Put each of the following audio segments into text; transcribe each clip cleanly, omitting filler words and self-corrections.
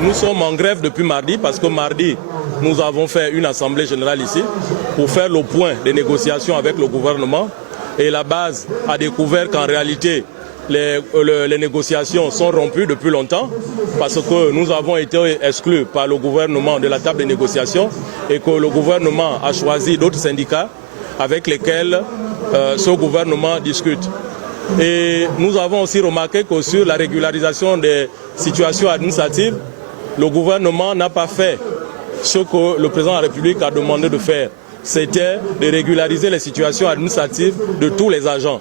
Nous sommes en grève depuis mardi parce que mardi, nous avons fait une assemblée générale ici pour faire le point des négociations avec le gouvernement et la base a découvert qu'en réalité, les négociations sont rompues depuis longtemps parce que nous avons été exclus par le gouvernement de la table de négociation et que le gouvernement a choisi d'autres syndicats avec lesquels ce gouvernement discute. Et nous avons aussi remarqué que sur la régularisation des situations administratives, le gouvernement n'a pas fait ce que le président de la République a demandé de faire. C'était de régulariser les situations administratives de tous les agents.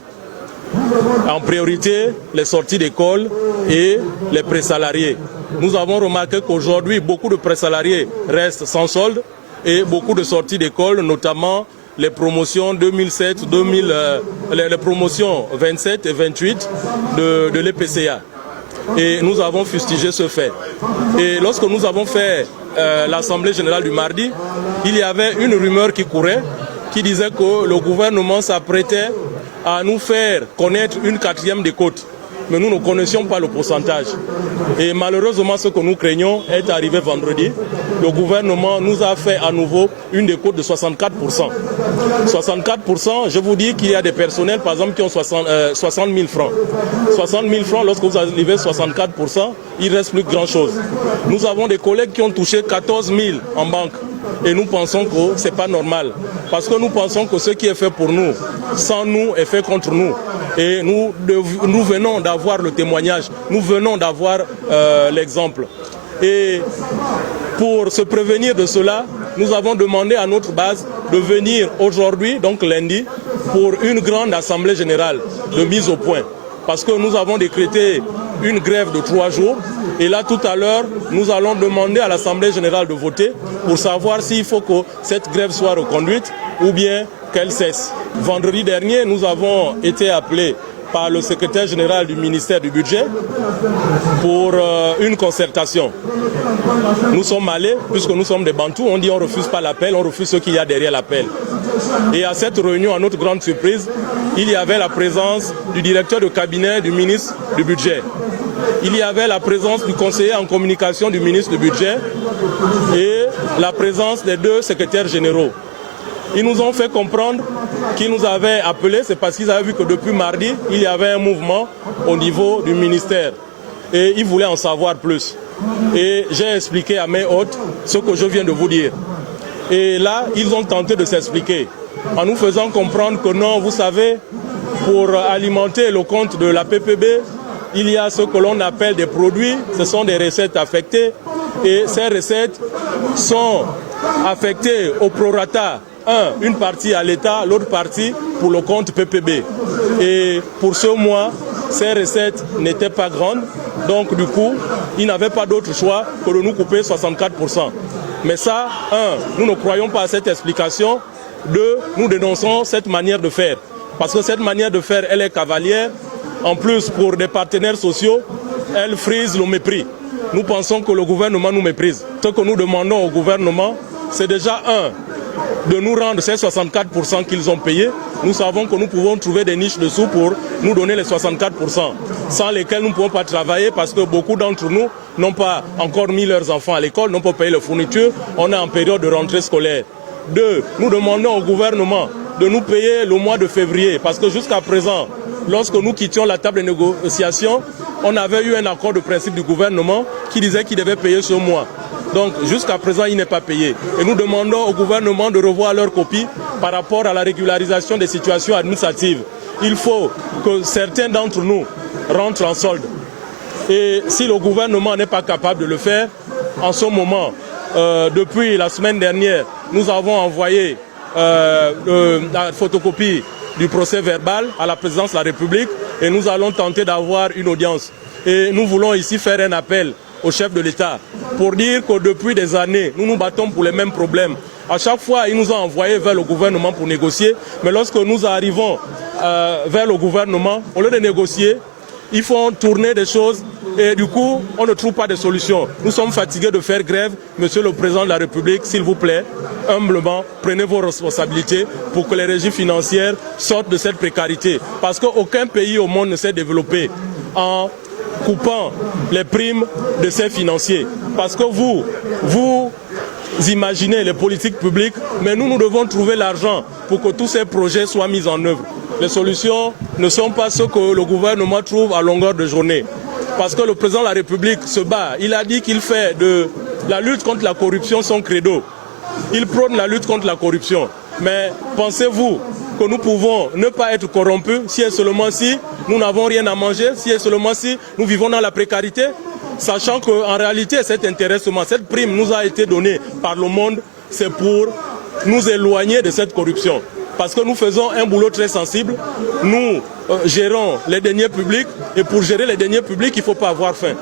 En priorité, les sorties d'école et les présalariés. Nous avons remarqué qu'aujourd'hui, beaucoup de présalariés restent sans solde et beaucoup de sorties d'école, notamment les promotions 2007, les promotions 27 et 28 de l'EPCA. Et nous avons fustigé ce fait. Et lorsque nous avons fait l'Assemblée générale du mardi, il y avait une rumeur qui courait qui disait que le gouvernement s'apprêtait à nous faire connaître une quatrième décote. Mais nous ne connaissions pas le pourcentage. Et malheureusement, ce que nous craignons est arrivé vendredi. Le gouvernement nous a fait à nouveau une décote de 64%. 64%, je vous dis qu'il y a des personnels, par exemple, qui ont 60 000 francs. 60 000 francs, lorsque vous arrivez à 64%, il ne reste plus grand-chose. Nous avons des collègues qui ont touché 14 000 en banque. Et nous pensons que ce n'est pas normal. Parce que nous pensons que ce qui est fait pour nous, sans nous, est fait contre nous. Et nous venons d'avoir le témoignage, nous venons d'avoir l'exemple. Et pour se prévenir de cela, nous avons demandé à notre base de venir aujourd'hui, donc lundi, pour une grande assemblée générale de mise au point. Parce que nous avons décrété une grève de 3 jours. Et là, tout à l'heure, nous allons demander à l'Assemblée générale de voter pour savoir s'il faut que cette grève soit reconduite ou bien qu'elle cesse. Vendredi dernier, nous avons été appelés par le secrétaire général du ministère du Budget pour une concertation. Nous sommes allés, puisque nous sommes des Bantous, on dit on ne refuse pas l'appel, on refuse ce qu'il y a derrière l'appel. Et à cette réunion, à notre grande surprise, il y avait la présence du directeur de cabinet du ministre du Budget. Il y avait la présence du conseiller en communication du ministre du Budget et la présence des 2 secrétaires généraux. Ils nous ont fait comprendre qu'ils nous avaient appelés, c'est parce qu'ils avaient vu que depuis mardi, il y avait un mouvement au niveau du ministère. Et ils voulaient en savoir plus. Et j'ai expliqué à mes hôtes ce que je viens de vous dire. Et là, ils ont tenté de s'expliquer en nous faisant comprendre que non, vous savez, pour alimenter le compte de la PPB, il y a ce que l'on appelle des produits, ce sont des recettes affectées et ces recettes sont affectées au prorata. Une partie à l'État, l'autre partie pour le compte PPB. Et pour ce mois, ces recettes n'étaient pas grandes, donc du coup, ils n'avaient pas d'autre choix que de nous couper 64%. Mais ça, nous ne croyons pas à cette explication. 2, nous dénonçons cette manière de faire. Parce que cette manière de faire, elle est cavalière. En plus, pour des partenaires sociaux, elle frise le mépris. Nous pensons que le gouvernement nous méprise. Ce que nous demandons au gouvernement, c'est déjà de nous rendre ces 64% qu'ils ont payés. Nous savons que nous pouvons trouver des niches dessous pour nous donner les 64%, sans lesquels nous ne pouvons pas travailler parce que beaucoup d'entre nous n'ont pas encore mis leurs enfants à l'école, n'ont pas payé les fournitures. On est en période de rentrée scolaire. 2, nous demandons au gouvernement de nous payer le mois de février parce que jusqu'à présent, lorsque nous quittions la table de négociation, on avait eu un accord de principe du gouvernement qui disait qu'il devait payer ce mois. Donc jusqu'à présent, il n'est pas payé. Et nous demandons au gouvernement de revoir leur copie par rapport à la régularisation des situations administratives. il faut que certains d'entre nous rentrent en solde. Et si le gouvernement n'est pas capable de le faire, en ce moment, depuis la semaine dernière, nous avons envoyé la photocopie du procès verbal à la présidence de la République et nous allons tenter d'avoir une audience. Et nous voulons ici faire un appel au chef de l'État pour dire que depuis des années, nous nous battons pour les mêmes problèmes. À chaque fois, ils nous ont envoyés vers le gouvernement pour négocier, mais lorsque nous arrivons vers le gouvernement, au lieu de négocier, ils font tourner des choses et du coup, on ne trouve pas de solution. Nous sommes fatigués de faire grève. Monsieur le Président de la République, s'il vous plaît, humblement, prenez vos responsabilités pour que les régies financières sortent de cette précarité. Parce qu'aucun pays au monde ne s'est développé en coupant les primes de ses financiers. Parce que vous imaginez les politiques publiques, mais nous devons trouver l'argent pour que tous ces projets soient mis en œuvre. Les solutions ne sont pas ce que le gouvernement trouve à longueur de journée. Parce que le président de la République se bat. Il a dit qu'il fait de la lutte contre la corruption son credo. Il prône la lutte contre la corruption. Mais pensez-vous que nous pouvons ne pas être corrompus si et seulement si nous n'avons rien à manger, si et seulement si nous vivons dans la précarité? Sachant qu'en réalité, cet intéressement, cette prime nous a été donnée par le monde, c'est pour nous éloigner de cette corruption. Parce que nous faisons un boulot très sensible, nous gérons les deniers publics et pour gérer les deniers publics, il ne faut pas avoir faim.